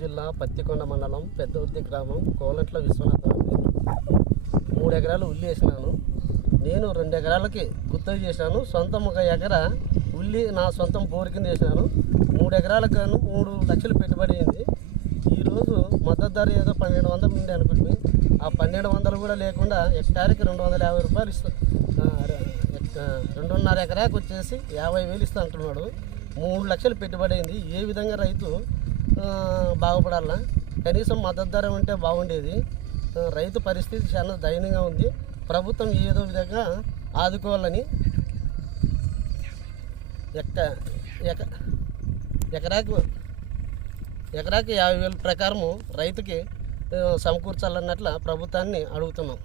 జిల్లా పత్తికొండ మండలం పెద్దఉద్ది గ్రామం కోలట్ల విశ్వనాథ 3 ఎకరాలు ఉల్లి వేసినాను. నేను 2 ఎకరాలకి గుత్తగా చేశాను. సొంతం 1 ఎకరా ఉల్లి నా సొంతం బోరు కింద వేసినాను. 3 ఎకరాలకు గాను 3 లక్షలు పెట్టుబడి అయింది. ఈరోజు మద్దతు ధర ఏదో 1200 నుండి అనుకుంటుంది. ఆ 1200 కూడా లేకుండా హెక్టార్కి 250 రూపాయలు ఇస్తా, 2.5 ఎకరాకి వచ్చేసి 50,000 ఇస్తా అంటున్నాడు. 3 లక్షలు పెట్టుబడి అయింది. ఏ విధంగా రైతు బాగుపడాలా? కనీసం మద్దతు ధర ఉంటే బాగుండేది. రైతు పరిస్థితి చాలా దయనీయంగా ఉంది. ప్రభుత్వం ఏదో విధంగా ఆదుకోవాలని ఎకరాకి 50,000 ప్రకారము రైతుకి సమకూర్చాలన్నట్ల ప్రభుత్వాన్ని అడుగుతున్నాం.